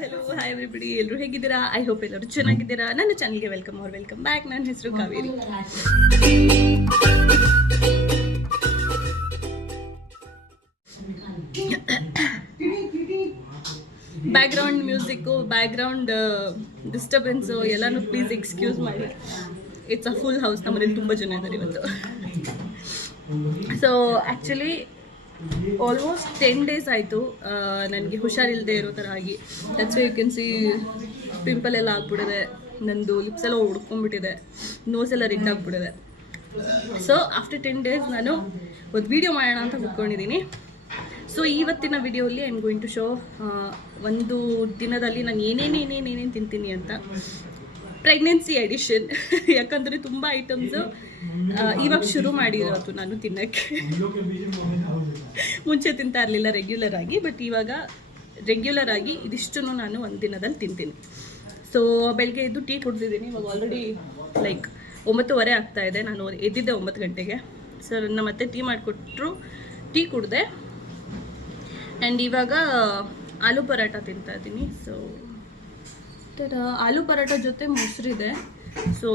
Hello hi everybody, ಎಲ್ಲರೂ ಹೇಗಿದ್ದೀರಾ? I hope ಎಲ್ಲರೂ ಚೆನ್ನಾಗಿದ್ದೀರಾ. ನನ್ನ ಚಾನಲ್ಗೆ ವೆಲ್ಕಮ್ ಆರ್ ವೆಲ್ಕಮ್ ಬ್ಯಾಕ್. ನನ್ನ ಹೆಸರು Kaveri. Background music, background disturbance ಎಲ್ಲನೂ ಪ್ಲೀಸ್ ಎಕ್ಸ್ಕ್ಯೂಸ್ ಮಾಡಿ. It's a full house. ನಮ್ಮನೇಲಿ ತುಂಬ ಜನ ಇದ್ದಾರೆ ಇವತ್ತು. ಸೊ ಆ್ಯಕ್ಚುಲಿ ಆಲ್ಮೋಸ್ಟ್ 10 days ಆಯಿತು ನನಗೆ ಹುಷಾರಿಲ್ಲದೆ ಇರೋ ಥರ ಆಗಿ. That's why you can see pimple ಎಲ್ಲ ಆಗ್ಬಿಟ್ಟಿದೆ, ನಂದು ಲಿಪ್ಸ್ ಎಲ್ಲ ಹುಡ್ಕೊಂಡ್ಬಿಟ್ಟಿದೆ, ನೋಸ್ ಎಲ್ಲ ರೆಡ್ ಆಗಿಬಿಟ್ಟಿದೆ. ಸೊ ಆಫ್ಟರ್ 10 days ನಾನು ಒಂದು ವಿಡಿಯೋ ಮಾಡೋಣ ಅಂತ ಕೂತ್ಕೊಂಡಿದ್ದೀನಿ. ಸೊ ಇವತ್ತಿನ ವಿಡಿಯೋಲಿ I am going to show ಒಂದು ದಿನದಲ್ಲಿ ನಾನು ಏನೇನು ತಿಂತೀನಿ ಅಂತ. Pregnancy edition. ಯಾಕಂದರೆ ತುಂಬ ಐಟಮ್ಸು ಇವಾಗ ಶುರು ಮಾಡಿರೋದು ನಾನು ತಿನ್ನೋಕ್ಕೆ. ಮುಂಚೆ ತಿಂತಾ ಇರಲಿಲ್ಲ ರೆಗ್ಯುಲರ್ ಆಗಿ, ಬಟ್ ಇವಾಗ ರೆಗ್ಯುಲರ್ ಆಗಿ ಇದಿಷ್ಟು ನಾನು ಒಂದು ದಿನದಲ್ಲಿ ತಿಂತೀನಿ. ಸೊ ಬೆಳಗ್ಗೆ ಎದ್ದು ಟೀ ಕುಡ್ದಿದ್ದೀನಿ. ಇವಾಗ ಆಲ್ರೆಡಿ ಲೈಕ್ 9:15 ಆಗ್ತಾ ಇದೆ. ನಾನು ಎದ್ದಿದ್ದೆ 9 ಗಂಟೆಗೆ. ಸೊ ನಮ್ಮ ಮತ್ತೆ ಟೀ ಮಾಡಿಕೊಟ್ರು, ಟೀ ಕುಡಿದೆ. ಆ್ಯಂಡ್ ಇವಾಗ ಆಲೂ ಪರಾಟ ತಿಂತಾ ಇದ್ದೀನಿ. ಸೊ ಆಲೂ ಪರಾಟ ಜೊತೆ ಮೊಸರಿದೆ. ಸೊ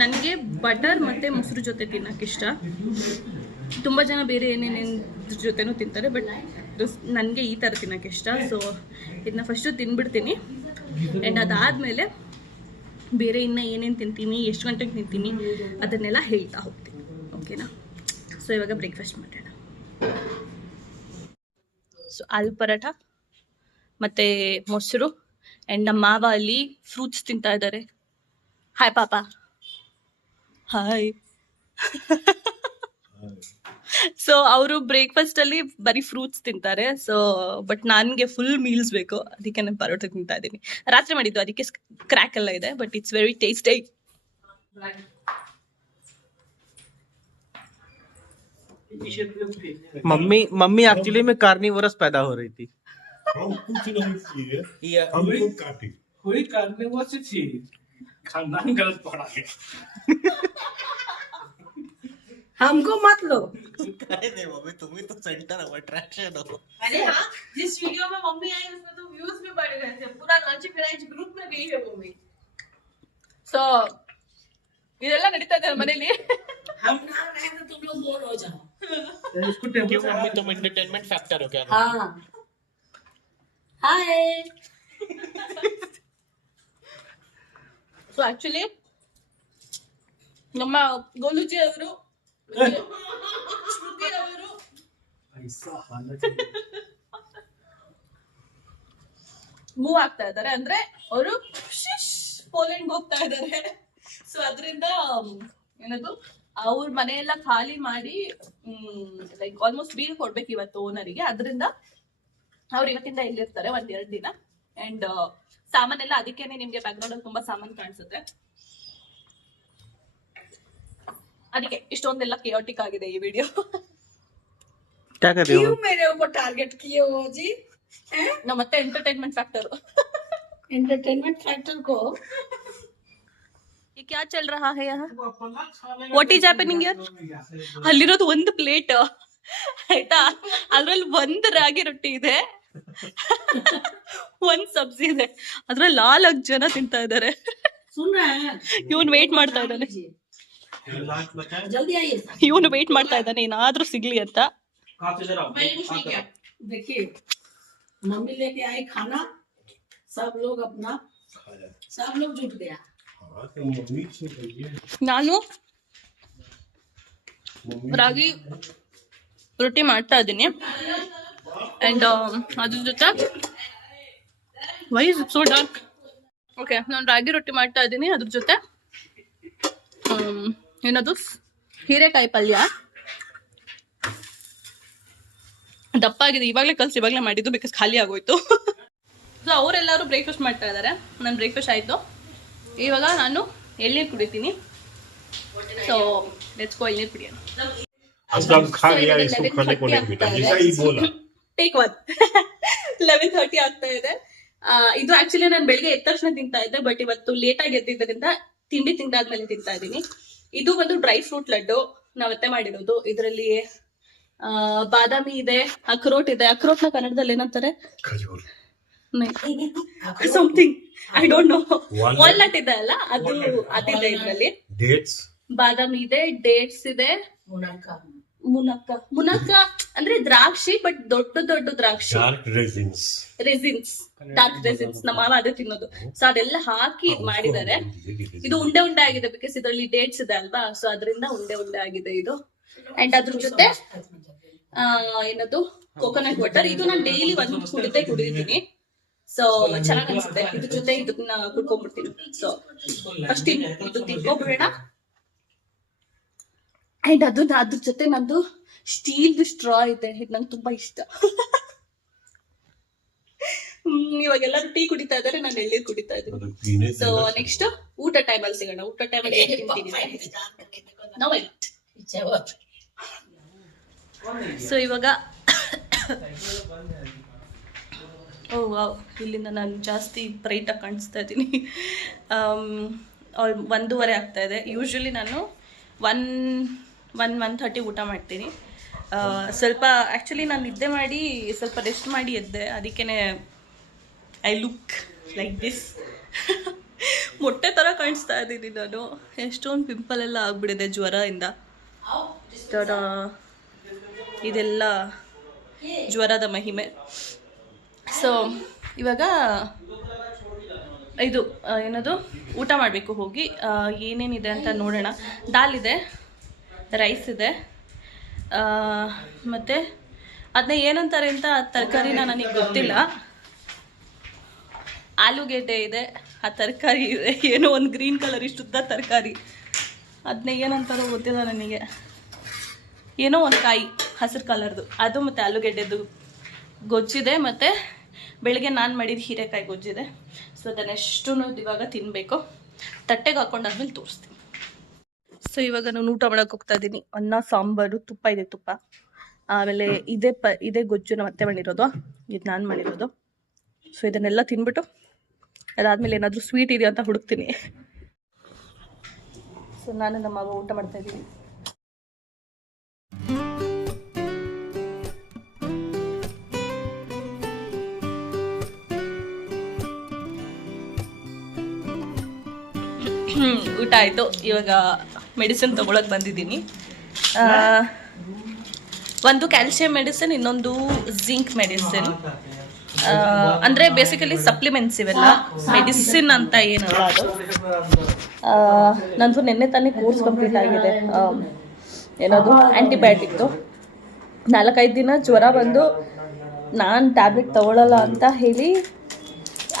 ನನಗೆ ಬಟರ್ ಮತ್ತು ಮೊಸರು ಜೊತೆ ತಿನ್ನೋಕೆ ಇಷ್ಟ. ತುಂಬ ಜನ ಬೇರೆ ಏನೇನೇನು ಜೊತೆನೂ ತಿಂತಾರೆ, ಬಟ್ ನನಗೆ ಈ ಥರ ತಿನ್ನೋಕೆ ಇಷ್ಟ. ಸೊ ಇದನ್ನ ಫಸ್ಟು ತಿಂದ್ಬಿಡ್ತೀನಿ. ಆ್ಯಂಡ್ ಅದಾದಮೇಲೆ ಬೇರೆ ಇನ್ನೂ ಏನೇನು ತಿಂತೀನಿ, ಎಷ್ಟು ಗಂಟೆಗೆ ತಿಂತೀನಿ ಅದನ್ನೆಲ್ಲ ಹೇಳ್ತಾ ಹೋಗ್ತೀನಿ. ಓಕೆನಾ? ಸೊ ಇವಾಗ ಬ್ರೇಕ್ಫಾಸ್ಟ್ ಮಾಡೋಣ. ಸೊ ಆಲೂ ಪರಾಟ ಮತ್ತು ಮೊಸರು. ಆ್ಯಂಡ್ ನಮ್ಮ ಮಾವ ಅಲ್ಲಿ ಫ್ರೂಟ್ಸ್ ತಿಂತಾ ಇದ್ದಾರೆ. ಹಾಯ್ ಪಾಪ. ಹಾಯ್. ಸೊ ಅವರು ಬ್ರೇಕ್ಫಾಸ್ಟಲ್ಲಿ ಬರೀ ಫ್ರೂಟ್ಸ್ ತಿಂತಾರೆ. ಸೊ ಬಟ್ ನನಗೆ ಫುಲ್ ಮೀಲ್ಸ್ ಬೇಕು, ಅದಕ್ಕೆ ನಾನು ಪರೋಟ ತಿಂತಾ ಇದ್ದೀನಿ. ರಾತ್ರಿ ಮಾಡಿದ್ದು, ಅದಕ್ಕೆ ಕ್ರ್ಯಾಕ್ ಎಲ್ಲ ಇದೆ, but it's very tasty. Mummy actually में कार्निवोरस पैदा हो रही थी. हम कुछ नहीं किए, हमको काटी. कोई कार्निवोरस थी, खानदान गलत पड़ा है. हमको मत लो. काय नहीं मम्मी, तुम्ही तो सेंटर ऑफ अट्रैक्शन हो. अरे हाँ, जिस वीडियो में मम्मी आई उसमें तो व्यूज भी बढ़ गए थे. पूरा लंच ब्रेक ग्रुप में गई है मम्मी. ಸೊ ಇದೆಲ್ಲ ನಡೀತಾ ಇದೆ ಮನೇಲಿ. हम ना रहे तो तुम लोग बोर हो जाओ. इसको टेम्पो क्यों मम्मी, तुम एंटरटेनमेंट फैक्टर हो क्या? हाँ. हाय. ಸೊ ಆಕ್ಚುಲಿ ನಮ್ಮ ಗೋಲುಜಿ ಅವರು, ಶ್ರುತಿ ಅವರು ऐसा हालत ಮೂವ್ ಆಗ್ತಾ ಇದ್ದಾರೆ. ಅಂದ್ರೆ ಅವರು ಪೋಲೆಂಡ್ ಹೋಗ್ತಾ ಇದ್ದಾರೆ. ಸೊ ಅದರಿಂದ ಏನದು ಅವ್ರ ಮನೆಯೆಲ್ಲ ಖಾಲಿ ಮಾಡಿ ಲೈಕ್ ಆಲ್ಮೋಸ್ಟ್ ಬೀಲ್ ಕೊಡ್ಬೇಕು ಇವತ್ತು ಓನರಿಗೆ. ಅದರಿಂದ ಅವ್ರು ಇವತ್ತಿಂದ ಇಲ್ಲಿರ್ತಾರೆ 1-2 ದಿನ. ಅಂಡ್ ಸಾಮಾನೆಲ್ಲ ಅದಕ್ಕೇನೆ ನಿಮ್ಗೆ ಬ್ಯಾಕ್ ಗ್ರೌಂಡ್ ಅಲ್ಲಿ ತುಂಬಾ ಸಾಮಾನು ಕಾಣಿಸುತ್ತೆ. ಅದಕ್ಕೆ ಇಷ್ಟೊಂದೆಲ್ಲ ಕೆಯೋಟಿಕ್ ಆಗಿದೆ ಈ ವಿಡಿಯೋ. क्या कर रही हो? क्यों मेरे ऊपर टारगेट किए हो जी? ನಾವು ಮತ್ತೆ ಎಂಟರ್ಟೈನ್ಮೆಂಟ್ ಫ್ಯಾಕ್ಟರ್. एंटरटेनमेंट फैक्टर को ये क्या चल रहा है यहाँ? What is happening here? ಅಲ್ಲಿರೋದು ಒಂದು ಪ್ಲೇಟ್ ಆಯ್ತಾ, ಅದ್ರಲ್ಲಿ ಒಂದು ರಾಗಿ ರೊಟ್ಟಿ ಇದೆ, ಒಂದ್ ಸಬ್ಜಿ ಇದೆ, ಅದ್ರಲ್ಲಿ 4 ಜನ ತಿಂತಾ ಇದ್ದಾರೆ. सुन रहे हैं? ಇವನ್ ವೇಟ್ ಮಾಡ್ತಾ ಇದ್ದಾನೆ, जल्दी आइए. ಇವನು ವೇಟ್ ಮಾಡ್ತಾ ಇದ್ದಾನೆ ಏನಾದ್ರೂ ಸಿಗ್ಲಿ ಅಂತ. मैंने कुछ नहीं किया. देखिए मम्मी लेके आई खाना, सब लोग अपना सब लोग जुट गया. हाँ, तो मम्मी से कहिए. ನಾನು ರಾಗಿ ರೊಟ್ಟಿ ಮಾಡ್ತಾ ಇದ್ದೀನಿ. ಅಂಡ್ ಅದ್ರ ಜೊತೆ why is it so dark. Okay, ನಾನು ರಾಗಿ ರೊಟ್ಟಿ ಮಾಡ್ತಾ ಇದ್ದೀನಿ. ಅದ್ರ ಜೊತೆ ಏನದು ಹೀರೆಕಾಯಿ ಪಲ್ಯ. ದಪ್ಪ ಆಗಿದೆ, ಇವಾಗಲೇ ಕಲ್ಸಿ ಇವಾಗಲೇ ಮಾಡಿದ್ದು, ಬಿಕಾಸ್ ಖಾಲಿ ಆಗೋಯ್ತು. ಸೊ ಅವರೆಲ್ಲರೂ ಬ್ರೇಕ್ಫಾಸ್ಟ್ ಮಾಡ್ತಾ ಇದ್ದಾರೆ. ನನ್ನ ಬ್ರೇಕ್ಫಾಸ್ಟ್ ಆಯಿತು. ಇವಾಗ ನಾನು ಎಳ್ನೀರು ಕುಡಿತೀನಿ. ಸೊ ಲೆಟ್ಸ್ ಗೋ, ಎಳ್ನೀರು ಕುಡಿಯೋಣ. सब खा लिया, इसको खाने को नहीं मिला, जैसा ही बोला. ಟೇಕ್ 1. 11:30 ಆಗ್ತಾ ಇದೆ. ಇದು ಆಕ್ಚುಲಿ ನಾನು ಬೆಳಿಗ್ಗೆ ಎದ್ದ ತಕ್ಷಣ ತಿಂತಾ ಇದ್ದೆ, ಬಟ್ ಇವತ್ತು ಲೇಟ್ ಆಗಿ ಎದ್ದಿದ್ದರಿಂದ ತಿಂಡಿ ತಿಂದಾದ್ಮೇಲೆ ತಿಂತಾ ಇದ್ದೀನಿ. ಇದು ಒಂದು ಡ್ರೈ ಫ್ರೂಟ್ ಲಡ್ಡು ನಾವತ್ತೆ ಮಾಡಿರೋದು. ಇದರಲ್ಲಿ ಬಾದಾಮಿ ಇದೆ, ಅಕ್ರೋಟ್ ಇದೆ. ಅಕ್ರೋಟ್ನ ಕನ್ನಡದಲ್ಲಿ ಏನಂತಾರೆ? ಖಜೂರ್. Something I don't know. Walnut ಇದೆ ಅಲ್ಲ, ಅದು ಅದಿದೆ ಇದ್ರಲ್ಲಿ. ಡೇಟ್ಸ್. ಬಾದಾಮಿ ಇದೆ, ಡೇಟ್ಸ್ ಇದೆ, ಮುನಕ್ಕ ಅಂದ್ರೆ ದ್ರಾಕ್ಷಿ, ಬಟ್ ದೊಡ್ಡ ದೊಡ್ಡ ದ್ರಾಕ್ಷಿ. Dark raisins. ಡಾರ್ಕ್ ರೆಸಿನ್ಸ್ ನಮ್ಮ ಮಾವ ಅದೇ ತಿನ್ನೋದು. ಸೊ ಅದೆಲ್ಲ ಹಾಕಿ ಇದ್ ಮಾಡಿದ್ದಾರೆ. ಇದು ಉಂಡೆ ಉಂಡೆ ಆಗಿದೆ, ಬಿಕಾಸ್ ಇದರಲ್ಲಿ ಡೇಟ್ಸ್ ಇದೆ ಅಲ್ವಾ, ಸೊ ಅದರಿಂದ ಉಂಡೆ ಉಂಡೆ ಆಗಿದೆ ಇದು. ಅಂಡ್ ಅದ್ರ ಜೊತೆ ಏನದು ಕೋಕೋನಟ್ ವಾಟರ್. ಇದು ನಾನು ಡೈಲಿ ಒಂದು ಕುಡಿದಿದ್ದೀನಿ. ಸೊ ಚೆನ್ನಾಗ್ ಅನ್ಸುತ್ತೆ. ಇದ್ರ ಜೊತೆ ಇದನ್ನ ಕುಡ್ಕೊಂಡ್ಬಿಡ್ತೀನಿ. ಸೊ ಫಸ್ಟ್ ಇದು ತಿನ್ಕೊಂಡ್ಬಿಡೋಣ. ಅಂಡ್ ಅದ್ರ ಜೊತೆ ನಂದು ಸ್ಟೀಲ್ ಸ್ಟ್ರಾ ಇದೆ, ಇದು ನಂಗೆ ತುಂಬಾ ಇಷ್ಟ. ಇವಾಗೆಲ್ಲರೂ ಟೀ ಕುಡಿತಾ ಇದಾರೆ, ನಾನು ಎಳ್ನೀರು ಕುಡಿತಾ ಇದ್ದೀನಿ. ಸೊ ನೆಕ್ಸ್ಟ್ ಊಟ ಟೈಮಲ್ಲಿ ಸಿಗೋಣ. ಊಟ ಟೈಮಲ್ಲಿ ಏನ್ ತಿಂತೀನಿ. ಸೊ ಇವಾಗ ಓ ವಾವ್, ಇಲ್ಲಿಂದ ನಾನು ಜಾಸ್ತಿ ಬ್ರೈಟಾಗಿ ಕಾಣಿಸ್ತಾ ಇದ್ದೀನಿ. 1:30 ಆಗ್ತಾ ಇದೆ. ಯೂಶ್ವಲಿ ನಾನು 1:30 ಊಟ ಮಾಡ್ತೀನಿ. ಸ್ವಲ್ಪ ಆ್ಯಕ್ಚುಲಿ ನಾನು ನಿದ್ದೆ ಮಾಡಿ ಸ್ವಲ್ಪ ರೆಸ್ಟ್ ಮಾಡಿ ಎದ್ದೆ, ಅದಕ್ಕೇ ಐ ಲುಕ್ ಲೈಕ್ ದಿಸ್. ಮೊಟ್ಟೆ ಥರ ಕಾಣಿಸ್ತಾ ಇದ್ದೀನಿ ನಾನು. ಎಷ್ಟೊಂದು ಪಿಂಪಲ್ ಎಲ್ಲ ಆಗ್ಬಿಟ್ಟಿದೆ ಜ್ವರದಿಂದ. ಇದೆಲ್ಲ ಜ್ವರದ ಮಹಿಮೆ. ಸೊ ಇವಾಗ ಇದು ಏನದು ಊಟ ಮಾಡಬೇಕು ಹೋಗಿ. ಏನೇನಿದೆ ಅಂತ ನೋಡೋಣ. ದಾಲ್ ಇದೆ, ರೈಸ್ ಇದೆ, ಮತ್ತು ಅದನ್ನ ಏನಂತಾರೆ ಅಂತ ತರಕಾರಿನ ನನಗೆ ಗೊತ್ತಿಲ್ಲ. ಆಲೂಗೆಡ್ಡೆ ಇದೆ, ಆ ತರಕಾರಿ ಇದೆ, ಏನೋ ಒಂದು ಗ್ರೀನ್ ಕಲರ್ ಇಷ್ಟುದ್ದ ತರಕಾರಿ, ಅದನ್ನ ಏನಂತಾರೋ ಗೊತ್ತಿಲ್ಲ ನನಗೆ. ಏನೋ ಒಂದು ಕಾಯಿ ಹಸಿರು ಕಲರ್ದು ಅದು, ಮತ್ತು ಆಲೂಗೆಡ್ಡೆದು ಗೊಜ್ಜಿದೆ, ಮತ್ತು ಬೆಳಗ್ಗೆ ನಾನು ಮಾಡಿದ ಹೀರೆಕಾಯಿ ಗೊಜ್ಜಿದೆ. ಸೊ ಅದನ್ನೆಷ್ಟು ಇವಾಗ ತಿನ್ನಬೇಕು. ತಟ್ಟೆಗೆ ಹಾಕೊಂಡಾದ್ಮೇಲೆ ತೋರಿಸ್ತೀನಿ. ಸೊ ಇವಾಗ ನಾನು ಊಟ ಮಾಡೋಕೆ ಹೋಗ್ತಾ ಇದ್ದೀನಿ. ಅನ್ನ, ಸಾಂಬಾರು, ತುಪ್ಪ ಇದೆ, ತುಪ್ಪ. ಆಮೇಲೆ ಇದೇ ಗೊಜ್ಜು ನಮ್ಮ ಅತ್ತೆ ಮಾಡಿರೋದು, ಇದು ನಾನು ಮಾಡಿರೋದು. ಸೊ ಇದನ್ನೆಲ್ಲ ತಿನ್ಬಿಟ್ಟು ಅದಾದಮೇಲೆ ಏನಾದರೂ ಸ್ವೀಟ್ ಇದೆಯಾ ಅಂತ ಹುಡುಕ್ತೀನಿ. ಸೊ ನಾನು ನಮ್ಮ ಮಗ ಊಟ ಮಾಡ್ತಾ ಇದ್ದೀನಿ. ಊಟ ಆಯಿತು. ಇವಾಗ ಮೆಡಿಸಿನ್ ತೊಗೊಳಕ್ಕೆ ಬಂದಿದ್ದೀನಿ. ಒಂದು ಕ್ಯಾಲ್ಸಿಯಂ ಮೆಡಿಸಿನ್, ಇನ್ನೊಂದು ಜಿಂಕ್ ಮೆಡಿಸಿನ್. ಅಂದರೆ ಬೇಸಿಕಲಿ ಸಪ್ಲಿಮೆಂಟ್ಸ್ ಇವೆಲ್ಲ, ಮೆಡಿಸಿನ್ ಅಂತ ಏನಲ್ಲ ಅದು. ನಂದು ನೆನ್ನೆ ತಾನೇ ಕೋರ್ಸ್ ಕಂಪ್ಲೀಟ್ ಆಗಿದೆ. ಏನದು ಆ್ಯಂಟಿಬಯೋಟಿಕ್ದು. 4-5 ದಿನ ಜ್ವರ ಬಂದು ನಾನು ಟ್ಯಾಬ್ಲೆಟ್ ತೊಗೊಳ್ಳಲ್ಲ ಅಂತ ಹೇಳಿ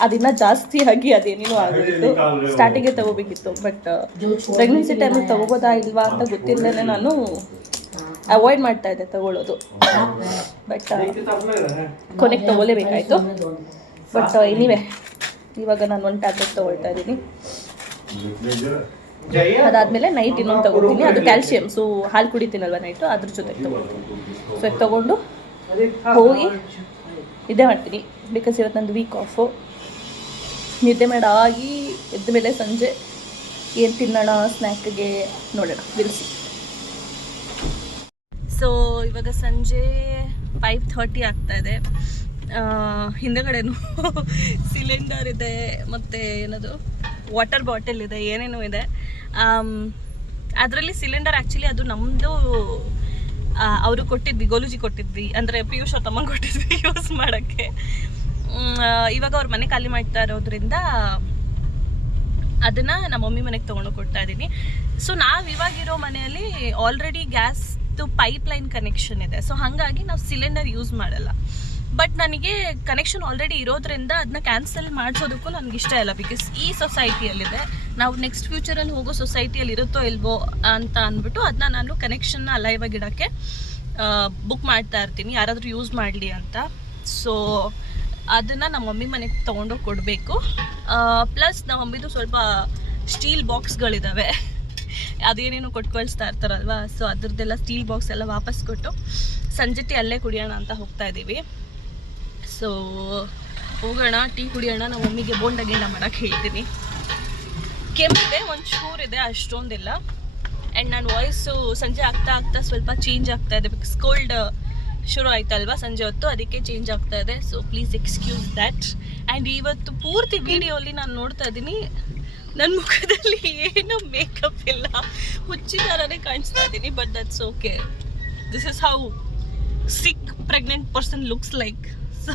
ಅದಿನ್ನ ಜಾಸ್ತಿ ಆಗಿ ಅದೇನೇನೋ ಆಗೋಯಿತು. ಸ್ಟಾರ್ಟಿಂಗೇ ತೊಗೋಬೇಕಿತ್ತು, ಬಟ್ ಪ್ರೆಗ್ನೆನ್ಸಿ ಟೈಮಲ್ಲಿ ತೊಗೋಬೋದಾ ಇಲ್ವಾ ಅಂತ ಗೊತ್ತಿಲ್ಲದೇ ನಾನು ಅವಾಯ್ಡ್ ಮಾಡ್ತಾ ಇದ್ದೆ ತೊಗೊಳ್ಳೋದು. ಬಟ್ ಕೊನೆಗೆ ತೊಗೊಲೇಬೇಕಾಯಿತು. ಬಟ್ ಎನಿವೆ ಇವಾಗ ನಾನು ಒಂದು ಟ್ಯಾಬ್ಲೆಟ್ ತೊಗೊಳ್ತಾ ಇದ್ದೀನಿ. ಅದಾದಮೇಲೆ ನೈಟ್ ಇನ್ನೊಂದು ತೊಗೊಳ್ತೀನಿ, ಅದು ಕ್ಯಾಲ್ಸಿಯಮ್. ಸೊ ಹಾಲು ಕುಡಿತೀನಲ್ವ ನೈಟು, ಅದ್ರ ಜೊತೆಗೆ ತೊಗೊಳ್ತೀನಿ. ಸೊ ಇದು ತೊಗೊಂಡು ಹೋಗಿ ನಿದ್ದೆ ಮಾಡ್ತೀನಿ. ಬಿಕಾಸ್ ಇವತ್ತು ನಂದು ವೀಕ್ ಆಫು. ನಿದ್ದೆ ಮಾಡಿ ಎದ್ದ ಮೇಲೆ ಸಂಜೆ ಏನು ತಿನ್ನೋಣ ಸ್ನ್ಯಾಕ್ಗೆ ನೋಡೋಣ, ಬಿಡಿಸಿ. ಸೊ ಇವಾಗ ಸಂಜೆ 5:30 ಆಗ್ತಾ ಇದೆ. ಹಿಂದೆಗಡೆನೂ ಸಿಲಿಂಡರ್ ಇದೆ, ಮತ್ತು ಏನದು ವಾಟರ್ ಬಾಟಲ್ ಇದೆ, ಏನೇನೋ ಇದೆ. ಅದರಲ್ಲಿ ಸಿಲಿಂಡರ್ ಆ್ಯಕ್ಚುಲಿ ಅದು ನಮ್ಮದು ಅವರು ಕೊಟ್ಟಿದ್ವಿ, ಗೋಲುಜಿ ಕೊಟ್ಟಿದ್ವಿ, ಅಂದರೆ ಪಿಯೂಷ್ ಅವ್ರ ತಮ್ಮಂಗೆ ಕೊಟ್ಟಿದ್ವಿ ಯೂಸ್ ಮಾಡೋಕ್ಕೆ. ಇವಾಗ ಅವ್ರ ಮನೆ ಖಾಲಿ ಮಾಡ್ತಾ ಇರೋದ್ರಿಂದ ಅದನ್ನು ನಮ್ಮ ಮಮ್ಮಿ ಮನೆಗೆ ತೊಗೊಂಡು ಕೊಡ್ತಾ ಇದ್ದೀನಿ. ಸೊ ನಾವು ಇವಾಗಿರೋ ಮನೆಯಲ್ಲಿ ಆಲ್ರೆಡಿ ಗ್ಯಾಸ್ದು ಪೈಪ್ಲೈನ್ ಕನೆಕ್ಷನ್ ಇದೆ. ಸೊ ಹಾಗಾಗಿ ನಾವು ಸಿಲಿಂಡರ್ ಯೂಸ್ ಮಾಡಲ್ಲ. ಬಟ್ ನನಗೆ ಕನೆಕ್ಷನ್ ಆಲ್ರೆಡಿ ಇರೋದ್ರಿಂದ ಅದನ್ನ ಕ್ಯಾನ್ಸಲ್ ಮಾಡಿಸೋದಕ್ಕೂ ನನಗೆ ಇಷ್ಟ ಇಲ್ಲ. ಬಿಕಾಸ್ ಈ ಸೊಸೈಟಿಯಲ್ಲಿದೆ, ನಾವು ನೆಕ್ಸ್ಟ್ ಫ್ಯೂಚರಲ್ಲಿ ಹೋಗೋ ಸೊಸೈಟಿಯಲ್ಲಿ ಇರುತ್ತೋ ಇಲ್ವೋ ಅಂತ ಅಂದ್ಬಿಟ್ಟು ಅದನ್ನ ನಾನು ಕನೆಕ್ಷನ್ನ ಅಲೈವ್ ಆಗಿಡೋಕ್ಕೆ ಬುಕ್ ಮಾಡ್ತಾ ಇರ್ತೀನಿ, ಯಾರಾದರೂ ಯೂಸ್ ಮಾಡಲಿ ಅಂತ. ಸೊ ಅದನ್ನು ನಮ್ಮ ಮಮ್ಮಿ ಮನೆಗೆ ತೊಗೊಂಡೋಗಿ ಕೊಡಬೇಕು. ಪ್ಲಸ್ ನಮ್ಮ ಮಮ್ಮಿದು ಸ್ವಲ್ಪ ಸ್ಟೀಲ್ ಬಾಕ್ಸ್ಗಳಿದ್ದಾವೆ, ಅದೇನೇನು ಕೊಟ್ಟು ಕಳಿಸ್ತಾ ಇರ್ತಾರಲ್ವ. ಸೊ ಅದ್ರದ್ದೆಲ್ಲ ಸ್ಟೀಲ್ ಬಾಕ್ಸ್ ಎಲ್ಲ ವಾಪಸ್ ಕೊಟ್ಟು ಸಂಜೆ ಟೀ ಅಲ್ಲೇ ಕುಡಿಯೋಣ ಅಂತ ಹೋಗ್ತಾ ಇದ್ದೀವಿ. ಸೊ ಹೋಗೋಣ, ಟೀ ಕುಡಿಯೋಣ. ನಮ್ಮ ಮಮ್ಮಿಗೆ ಬೋಂಡ ಗಿಂಡ ಮಾಡೋಕ್ಕೆ ಹೇಳ್ತೀನಿ. ಕೆಮ್ಮಿದೆ, ಒಂದು ಚೂರಿದೆ, ಅಷ್ಟೊಂದಿಲ್ಲ. ಆ್ಯಂಡ್ ನನ್ನ ವಾಯ್ಸು ಸಂಜೆ ಆಗ್ತಾ ಆಗ್ತಾ ಸ್ವಲ್ಪ ಚೇಂಜ್ ಆಗ್ತಾ ಇದೆ, ಬಿಕಾಸ್ ಕೋಲ್ಡ್ ಶುರು ಆಯ್ತಲ್ವಾ ಸಂಜೆ ಹೊತ್ತು, ಅದಕ್ಕೆ ಚೇಂಜ್ ಆಗ್ತಾ ಇದೆ. So please excuse that. And ಇವತ್ತು ಪೂರ್ತಿ ವಿಡಿಯೋಲಿ ನಾನು ನೋಡ್ತಾ ಇದ್ದೀನಿ ನನ್ನ ಮುಖದಲ್ಲಿ ಏನು ಮೇಕಪ್ ಇಲ್ಲ, ಹುಚ್ಚಿದಾರನೇ ಕಾಣಿಸ್ತಾ ಇದ್ದೀನಿ. But that's okay, this is how sick pregnant person looks like. So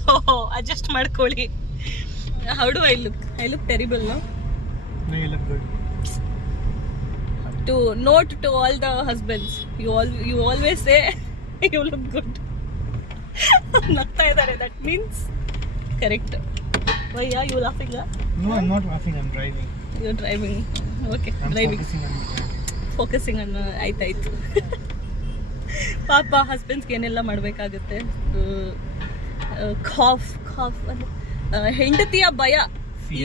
adjust ಮಾಡ್ಕೊಳ್ಳಿ. How do I look? I look terrible, no? No, you look good. To note to all the husbands, you always say you look good. ನಗ್ತಾ ಇದ್ದಾರೆ, that means correct. Why are you laughing? No, I'm not laughing. I'm driving. You're driving. Okay, I'm driving. focusing on driving. ಆಯ್ತಾಯ್ತು. ಪಾಪ ಹಸ್ಬೆಂಡ್ಸ್ಗೆ ಏನೆಲ್ಲ ಮಾಡಬೇಕಾಗುತ್ತೆ. Calf ಹೆಂಡತಿಯ ಭಯ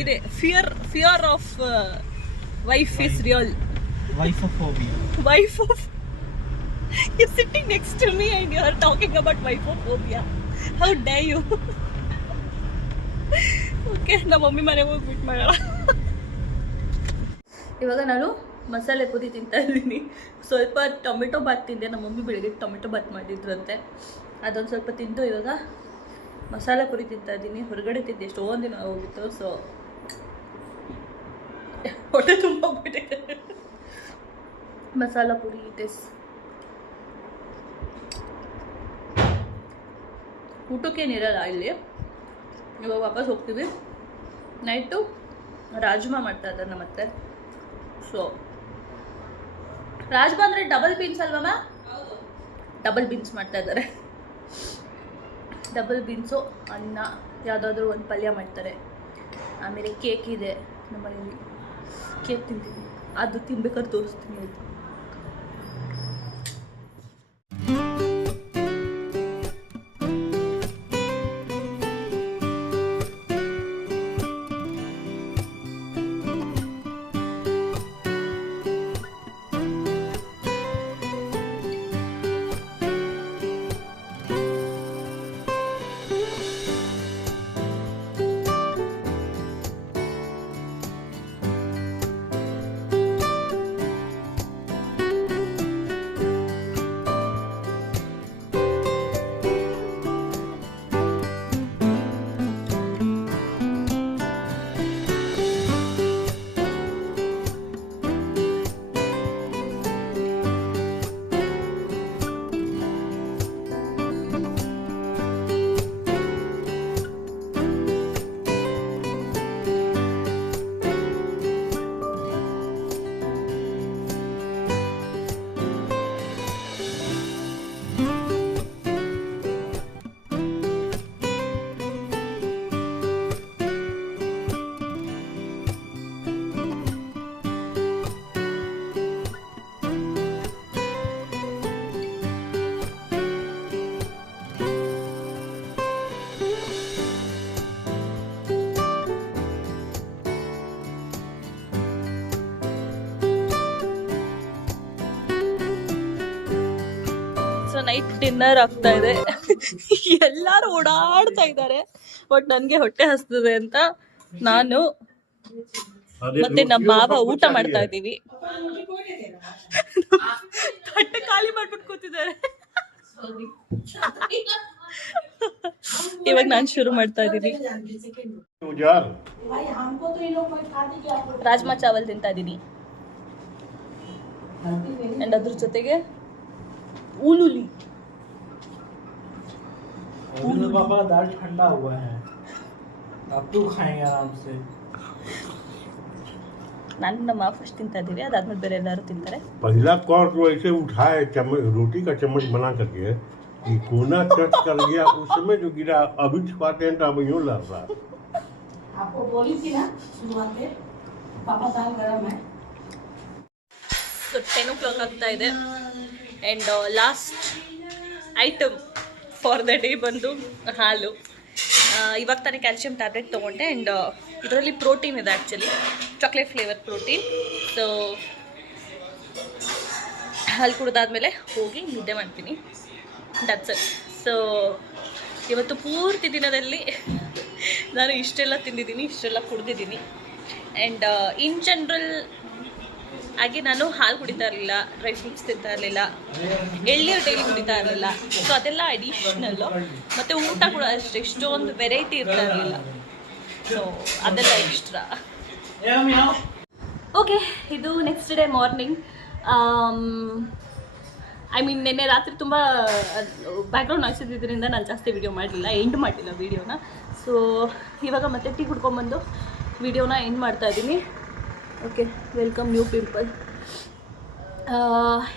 ಇದೆ. Fear of wife is real. Wifeophobia. Wife of you're sitting next to me and you're talking about wifeophobia. How dare you? Okay, ನಮ್ಮ mummy ಮನೆಗೆ ಹೋಗ್ಬಿಟ್ಟು ಮಾಡೋಣ. ಇವಾಗ ನಾನು ಮಸಾಲೆ ಪುರಿ ತಿಂತಾ ಇದ್ದೀನಿ. ಸ್ವಲ್ಪ ಟೊಮೆಟೊ ಬಾತ್ ತಿಂದೆ. ನಮ್ಮ ಮಮ್ಮಿ ಬೆಳಗ್ಗೆ ಟೊಮೆಟೊ ಬಾತ್ ಮಾಡಿದ್ರಂತೆ, ಅದೊಂದು ಸ್ವಲ್ಪ ತಿಂದು ಇವಾಗ ಮಸಾಲೆ ಪುರಿ ತಿಂತಾ ಇದ್ದೀನಿ. ಹೊರಗಡೆ ತಿಂದೆ, ಎಷ್ಟೊಂದು ದಿನ ಹೋಗಿತ್ತು. ಸೊ ಹೊಟ್ಟೆ ತುಂಬ ಹೋಗ್ಬಿಟ್ಟಿದೆ. Masala puri it is. ಊಟಕ್ಕೇನಿರಲ್ಲ ಇಲ್ಲಿ. ಇವಾಗ ವಾಪಸ್ ಹೋಗ್ತೀವಿ. ನೈಟು ರಾಜ್ಮಾ ಮಾಡ್ತಾ ಇದ್ದಾರೆ ನಮ್ಮ ಅತ್ತೆ. ಸೊ ರಾಜ್ಮಾ ಅಂದರೆ ಡಬಲ್ ಬೀನ್ಸ್ ಅಲ್ವಮ್ಮ? ಡಬಲ್ ಬೀನ್ಸ್ ಮಾಡ್ತಾ ಇದ್ದಾರೆ. ಡಬಲ್ ಬೀನ್ಸು, ಅನ್ನ, ಯಾವುದಾದ್ರೂ ಒಂದು ಪಲ್ಯ ಮಾಡ್ತಾರೆ. ಆಮೇಲೆ ಕೇಕ್ ಇದೆ ನಮ್ಮನೇಲಿ. ಕೇಕ್ ತಿಂತೀನಿ, ಅದು ತಿನ್ಬೇಕಾದ್ರೆ ತೋರಿಸ್ತೀನಿ. ಆಯಿತು. ನೈಟ್ ಡಿನ್ನರ್ ಆಗ್ತಾ ಇದೆ. ಎಲ್ಲರೂ ಓಡಾಡ್ತಾ ಇದ್ದಾರೆ. ಬಟ್ ನನಗೆ ಹೊಟ್ಟೆ ಹಸ್ತದೆ ಅಂತ ನಾನು ಮತ್ತೆ ನಮ್ಮ ಮಾವ ಊಟ ಮಾಡ್ತಾ ಇದ್ದೀವಿ. ತಟ್ಟೆ ಖಾಲಿ ಮಾಡ್ಬಿಟ್ಟು ಕೂತಿದ್ದಾರೆ. ಇವಾಗ ನಾನು ಶುರು ಮಾಡ್ತಾ ಇದ್ದೀನಿ. ರಾಜ್ಮಾ ಚಾವಲ್ ತಿಂತಾ ಇದ್ದೀನಿ. ಅಂಡ್ ಅದ್ರ ಜೊತೆಗೆ उलूली। पापा दाल ठंडा हुआ है, अब तो खाएंगे आराम से। ನಾನು ನಮ್ಮ ಫಸ್ಟ್ ತಿಂತಾ ಇದ್ದೀವಿ, ಅದಾದ್ಮೇಲೆ ಬೇರೆ ಎಲ್ಲರೂ ತಿಂತಾರೆ. पहला कॉर्न तो ऐसे उठाए चम्मच, रोटी का चम्मच बना करके ये कोना टच कर गया, उसमें जो गिरा अभी छुपाते हैं तो अब यूं लग रहा। आपको बोली थी ना शुरुआत में, पापा दाल गरम है। ಸೊ 10 o'clock ಆಗ್ತಾ ಇದೆ. And last item for the day ಬಂದು ಹಾಲು. ಇವಾಗ ತಾನೇ ಕ್ಯಾಲ್ಸಿಯಂ ಟ್ಯಾಬ್ಲೆಟ್ ತೊಗೊಂಡೆ. ಆ್ಯಂಡ್ ಇದರಲ್ಲಿ ಪ್ರೋಟೀನ್ ಇದೆ, actually chocolate flavour protein. So ಹಾಲು ಕುಡಿದಾದ್ಮೇಲೆ ಹೋಗಿ ನಿದ್ದೆ ಮಾಡ್ತೀನಿ. That's it. ಸೊ ಇವತ್ತು ಪೂರ್ತಿ ದಿನದಲ್ಲಿ ನಾನು ಇಷ್ಟೆಲ್ಲ ತಿಂದಿದ್ದೀನಿ, ಇಷ್ಟೆಲ್ಲ ಕುಡಿದಿದ್ದೀನಿ. ಆ್ಯಂಡ್ ಇನ್ ಜನರಲ್ ಹಾಗೆ ನಾನು ಹಾಲು ಕುಡಿತಾ ಇರಲಿಲ್ಲ, ಡ್ರೈ ಫ್ರೂಟ್ಸ್ ತಿಂತಾ ಇರಲಿಲ್ಲ, ಎಳ್ನೀರು ಡೈಲಿ ಕುಡಿತಾ ಇರಲಿಲ್ಲ. ಸೊ ಅದೆಲ್ಲ ಅಡಿಷ್ನಲ್ಲು. ಮತ್ತು ಊಟ ಕೂಡ ಅಷ್ಟೇ ಇಷ್ಟೊಂದು ವೆರೈಟಿ ಇರ್ತಾ ಇರಲಿಲ್ಲ. ಸೊ ಅದೆಲ್ಲ ಎಕ್ಸ್ಟ್ರಾ. ಓಕೆ, ಇದು ನೆಕ್ಸ್ಟ್ ಡೇ ಮಾರ್ನಿಂಗ್. ನಿನ್ನೆ ರಾತ್ರಿ ತುಂಬ ಬ್ಯಾಕ್ಗ್ರೌಂಡ್ ನಾಯ್ಸ್ ಇದ್ದಿದ್ದರಿಂದ ನಾನು ಜಾಸ್ತಿ ವೀಡಿಯೋ ಮಾಡಲಿಲ್ಲ, ಎಂಡ್ ಮಾಡಲಿಲ್ಲ ವೀಡಿಯೋನ. ಸೊ ಇವಾಗ ಮತ್ತೆ ಟೀ ಕುಡ್ಕೊಂಬಂದು ವೀಡಿಯೋನ ಎಂಡ್ ಮಾಡ್ತಾಯಿದ್ದೀನಿ. Okay, welcome new people.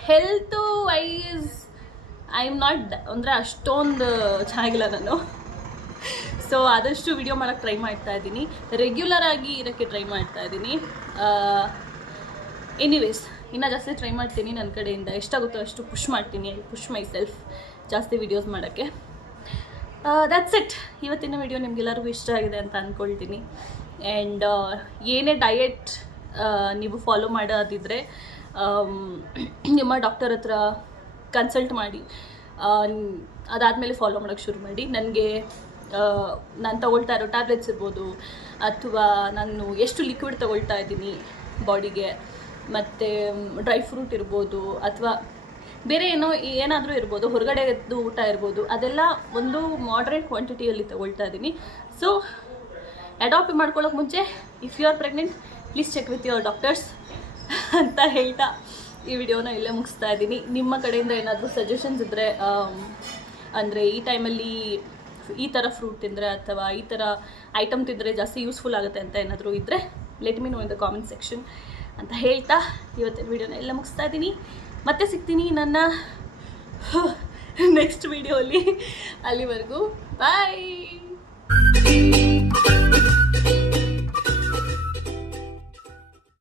Health wise I am not ಅಂದರೆ ಅಷ್ಟೊಂದು ಚೆನ್ನಾಗಿಲ್ಲ ನಾನು. ಸೊ ಆದಷ್ಟು ವಿಡಿಯೋ ಮಾಡೋಕ್ಕೆ ಟ್ರೈ ಮಾಡ್ತಾಯಿದ್ದೀನಿ, ರೆಗ್ಯುಲರ್ ಆಗಿ ಇರೋಕ್ಕೆ ಟ್ರೈ ಮಾಡ್ತಾಯಿದ್ದೀನಿ. ಎನಿವೇಸ್ ಇನ್ನೂ ಜಾಸ್ತಿ ಟ್ರೈ ಮಾಡ್ತೀನಿ, ನನ್ನ ಕಡೆಯಿಂದ ಎಷ್ಟಾಗುತ್ತೋ ಅಷ್ಟು ಪುಷ್ ಮಾಡ್ತೀನಿ. ಪುಷ್ ಮೈ ಸೆಲ್ಫ್ ಜಾಸ್ತಿ ವೀಡಿಯೋಸ್ ಮಾಡೋಕ್ಕೆ. That's it. ಇವತ್ತಿನ ವಿಡಿಯೋ ನಿಮಗೆಲ್ಲರಿಗೂ ಇಷ್ಟ ಆಗಿದೆ ಅಂತ ಅಂದ್ಕೊಳ್ತೀನಿ. ಆ್ಯಂಡ್ ಏನೇ ಡಯೆಟ್ ನೀವು ಫಾಲೋ ಮಾಡೋದಿದ್ದರೆ ನಿಮ್ಮ ಡಾಕ್ಟರ್ ಹತ್ರ ಕನ್ಸಲ್ಟ್ ಮಾಡಿ, ಅದಾದಮೇಲೆ ಫಾಲೋ ಮಾಡೋಕ್ಕೆ ಶುರು ಮಾಡಿ. ನನಗೆ ನಾನು ತೊಗೊಳ್ತಾ ಇರೋ ಟ್ಯಾಬ್ಲೆಟ್ಸ್ ಇರ್ಬೋದು, ಅಥವಾ ನಾನು ಎಷ್ಟು ಲಿಕ್ವಿಡ್ ತೊಗೊಳ್ತಾ ಇದ್ದೀನಿ ಬಾಡಿಗೆ, ಮತ್ತು ಡ್ರೈ ಫ್ರೂಟ್ ಇರ್ಬೋದು, ಅಥವಾ ಬೇರೆ ಏನಾದರೂ ಇರ್ಬೋದು, ಹೊರಗಡೆದು ಊಟ ಇರ್ಬೋದು, ಅದೆಲ್ಲ ಒಂದು ಮಾಡ್ರೇಟ್ ಕ್ವಾಂಟಿಟಿಯಲ್ಲಿ ತೊಗೊಳ್ತಾ ಇದ್ದೀನಿ. ಸೊ ಅಡಾಪ್ಟ್ ಮಾಡ್ಕೊಳ್ಳೋಕೆ ಮುಂಚೆ if you are pregnant please check with your doctors ಅಂತ ಹೇಳ್ತಾ ಈ ವಿಡಿಯೋನ ಇಲ್ಲೇ ಮುಗಿಸ್ತಾ ಇದ್ದೀನಿ. ನಿಮ್ಮ ಕಡೆಯಿಂದ ಏನಾದರೂ ಸಜೆಷನ್ಸ್ ಇದ್ದರೆ, ಅಂದರೆ ಈ ಟೈಮಲ್ಲಿ ಈ ಥರ ಫ್ರೂಟ್ ತಿಂದರೆ ಅಥವಾ ಈ ಥರ ಐಟಮ್ ತಿಂದರೆ ಜಾಸ್ತಿ ಯೂಸ್ಫುಲ್ ಆಗುತ್ತೆ ಅಂತ ಏನಾದರೂ ಇದ್ದರೆ let me no in the comment section ಅಂತ ಹೇಳ್ತಾ ಇವತ್ತಿನ ವಿಡಿಯೋನ ಎಲ್ಲ ಮುಗಿಸ್ತಾ ಇದ್ದೀನಿ. ಮತ್ತೆ ಸಿಗ್ತೀನಿ ನನ್ನ ನೆಕ್ಸ್ಟ್ ವಿಡಿಯೋಲಿ. ಅಲ್ಲಿವರೆಗೂ ಬಾಯ್.